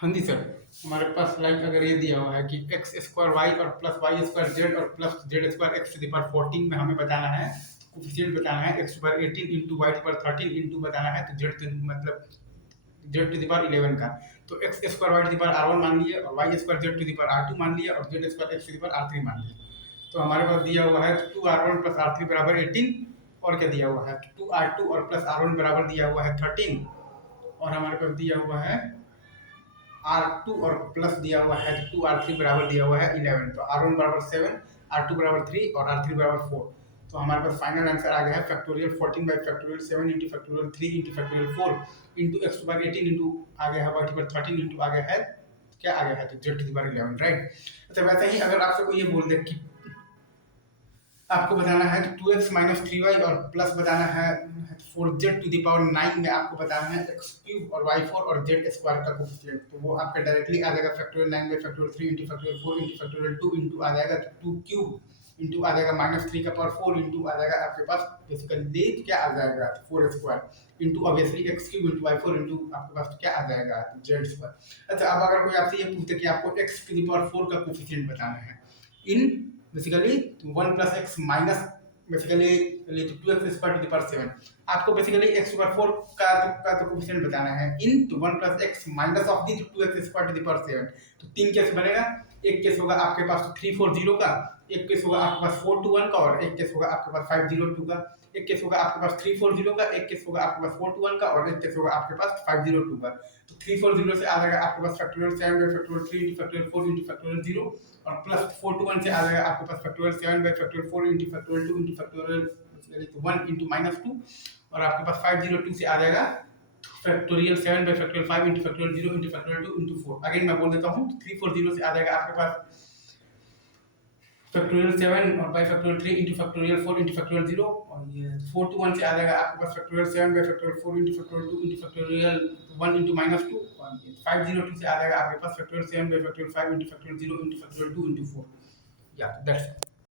हाँ जी सर, हमारे पास लाइक अगर ये दिया हुआ है कि एक्स स्क्वायर वाई और प्लस वाई स्क्वायर जेड और plus z square x to the power 14 में हमें बताना है, कोफिशिएंट बताना है x to the power 18 into y to the power 13 into बताना है तो जेड मतलब जेड टू द पावर 11 का। तो x square y to the power R1 मान लिए और y square z to the power R2 मान लिया और z square x to the power R3 मान लिया। तो हमारे पास दिया हुआ है 2R1 प्लस R3 बराबर 18 और क्या दिया हुआ है 2R2 और प्लस R1 बराबर दिया हुआ है 13 और हमारे पास दिया हुआ है R2 और प्लस दिया हुआ है 2R3 बराबर दिया हुआ है 11। तो R1 बराबर 7, R2 बराबर 3 और R3 बराबर 4। तो हमारे पास फाइनल आंसर आ गया है factorial 14 by factorial 7 into factorial 3 into factorial 4 into X to power 18 into आ गया है वाई टू पावर 13 इंटू आ गया है क्या आ गया है तो Z to the power 11, right. अच्छा वैसे ही अगर आपसे कोई ये बोल दे कि आपको बताना है तो 2x माइनस 3y और प्लस बताना है 4z टू द पावर 9 में आपको बताना है x क्यूब और y4 और z स्क्वायर का कोफिशिएंट। तो वो आपका डायरेक्टली आ जाएगा factorial 9 by factorial 3 into factorial 4 into factorial 2 into आ जाएगा 2 क्यूब इंटू आ जाएगा माइनस 3 का पावर 4 इंटू आ जाएगा आपके पास बेसिकली क्या आ जाएगा 4 square into obviously x cube into y4 into आपके पास क्या आ जाएगा z स्क्वायर। अच्छा अब अगर कोई आपसे ये पूछे कि आपको x टू द पावर 4 का कोफिशिएंट बताना है in basically 1 plus x minus basically 2x square to the power 7। आपको बेसिकली x पावर 4 का तो कोफिशिएंट बताना है इन तो 1 plus x minus of the 2x square to the power 7। तो तीन केस बनेगा, एक केस होगा आपके पास 340 का, एक केस होगा आपके पास 421 का और एक केस होगा आपके पास 502 का। एक केस होगा आपके पास 340 का, एक केस होगा आपके पास 421 का और एक केस होगा आपके पास 502 का। तो 340 से आ जाएगा आपके पास factorial 7 by factorial 3 into factorial 4 into factorial 0 और प्लस 421 से आ जाएगा आपके पास factorial 7 by factorial 4 into factorial 2 into factorial 1 into minus 2 और आपके पास 502 से आ जाएगा factorial 7 by factorial 5 into factorial 0 into factorial 2 into 4। Again मैं बोल देता हूँ 340 से आ जाएगा आपके पास फैक्टोरियल 7 और by factorial 3 into factorial 4 into factorial 0 और ये 421 से आ जाएगा आपके पास factorial 7 by factorial 4 into factorial 2 into factorial 1 into minus 2 और 502 से आ जाएगा आपके पास factorial 7 by factorial 5 into factorial 0 into factorial 2 into 4। या दैट्स